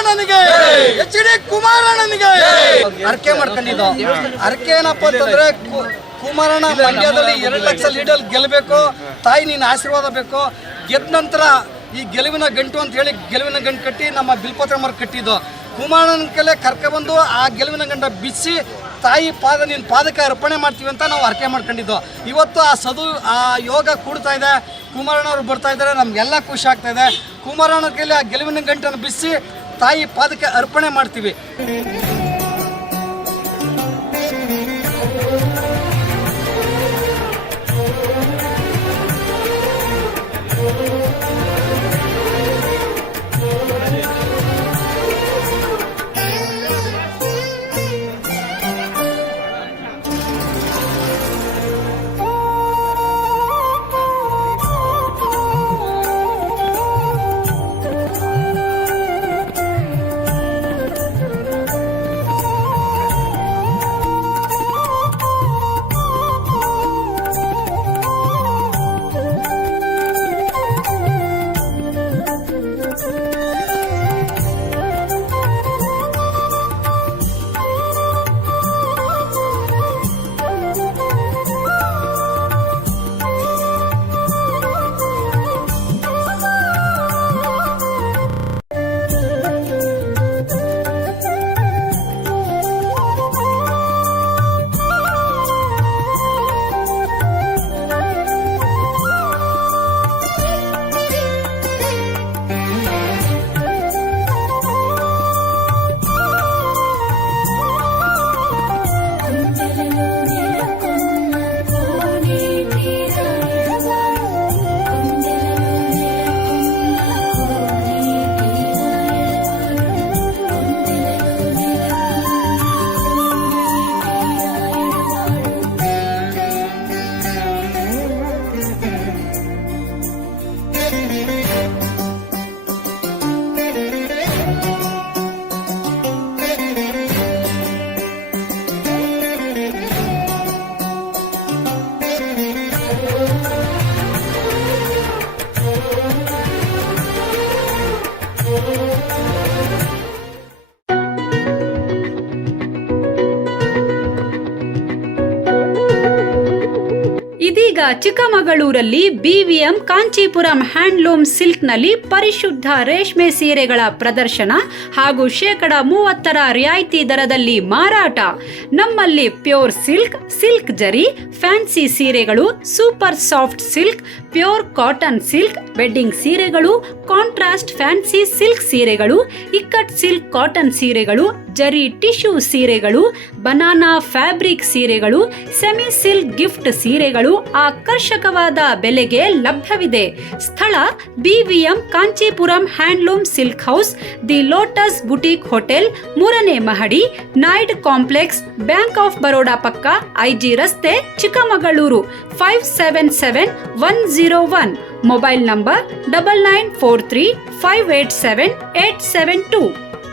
ಕುಮಾರಣ್ಣನಿಗೆ, HD ಕುಮಾರಣ್ಣನಿಗೆ ಅರ್ಕೆ ಮಾಡ್ಕೊಂಡಿದ್ದು. ಅರ್ಕೆ ಏನಪ್ಪ ಅಂತಂದ್ರೆ ಕುಮಾರಣ್ಣ ಮಂಡ್ಯದಲ್ಲಿ 2 ಲಕ್ಷ ಲೀಡರ್ ಗೆಲ್ಲಬೇಕು, ತಾಯಿ ನೀನು ಆಶೀರ್ವಾದ ಬೇಕು. ಗೆದ್ದ ನಂತರ ಈ ಗೆಲುವಿನ ಗಂಟು ಅಂತ ಹೇಳಿ ಗೆಲುವಿನ ಗಂಟು ಕಟ್ಟಿ ನಮ್ಮ ಬಿಲ್ಪತ್ರಮ್ಮರು ಕಟ್ಟಿದ್ದು. ಕುಮಾರಣ್ಣನ ಕಲೆ ಕರ್ಕೊಬಂದು ಆ ಗೆಲುವಿನ ಗಂಟ ಬಿಚ್ಚಿ ತಾಯಿ ನಿನ್ನ ಪಾದಕ್ಕೆ ಅರ್ಪಣೆ ಮಾಡ್ತೀವಿ ಅಂತ ನಾವು ಅರ್ಕೆ ಮಾಡ್ಕೊಂಡಿದ್ದು. ಇವತ್ತು ಆ ಯೋಗ ಕೂಡ್ತಾ ಇದೆ, ಕುಮಾರಣ್ಣವ್ರು ಬರ್ತಾ ಇದ್ದಾರೆ, ನಮಗೆಲ್ಲ ಖುಷಿ ಆಗ್ತಾ ಇದೆ. ಕುಮಾರಣ್ಣನ ಕೈಲಿ ಆ ಗೆಲುವಿನ ಗಂಟನ್ನು ಬಿಚ್ಚಿ ತಾಯಿ ಪಾದಕ್ಕೆ ಅರ್ಪಣೆ ಮಾಡ್ತೀವಿ. ಇದೀಗ ಚಿಕ್ಕಮಗಳೂರಲ್ಲಿ BVM ಕಾಂಚೀಪುರಂ ಹ್ಯಾಂಡ್ಲೂಮ್ ಸಿಲ್ಕ್ನಲ್ಲಿ ಪರಿಶುದ್ಧ ರೇಷ್ಮೆ ಸೀರೆಗಳ ಪ್ರದರ್ಶನ ಹಾಗೂ 30% ರಿಯಾಯಿತಿ ದರದಲ್ಲಿ ಮಾರಾಟ. ನಮ್ಮಲ್ಲಿ ಪ್ಯೂರ್ ಸಿಲ್ಕ್ ಜರಿ, ಫ್ಯಾನ್ಸಿ ಸೀರೆಗಳು, super soft silk, pure cotton silk, wedding ಸೀರೆಗಳು, ಕಾಂಟ್ರಾಸ್ಟ್ ಫ್ಯಾನ್ಸಿ ಸಿಲ್ಕ್ ಸೀರೆಗಳು, ಇಕ್ಕಟ್ ಸಿಲ್ಕ್ ಕಾಟನ್ ಸೀರೆಗಳು, ಜರಿ ಟಿಶ್ಯೂ ಸೀರೆಗಳು, ಬನಾನಾ ಫ್ಯಾಬ್ರಿಕ್ ಸೀರೆಗಳು, ಸೆಮಿ ಸಿಲ್ಕ್ ಗಿಫ್ಟ್ ಸೀರೆಗಳು ಆಕರ್ಷಕವಾದ ಬೆಲೆಗೆ ಲಭ್ಯವಿದೆ. ಸ್ಥಳ BVM Kanchipuram handloom silk house, the lotus boutique hotel, 3ನೇ ಮಹಡಿ, ನಾಯ್ಡ್ ಕಾಂಪ್ಲೆಕ್ಸ್, ಬ್ಯಾಂಕ್ ಆಫ್ ಬರೋಡಾ ಪಕ್ಕ, IG ರಸ್ತೆ, ಚಿಕ್ಕಮಗಳೂರು 577101. Mobile number 9943587872.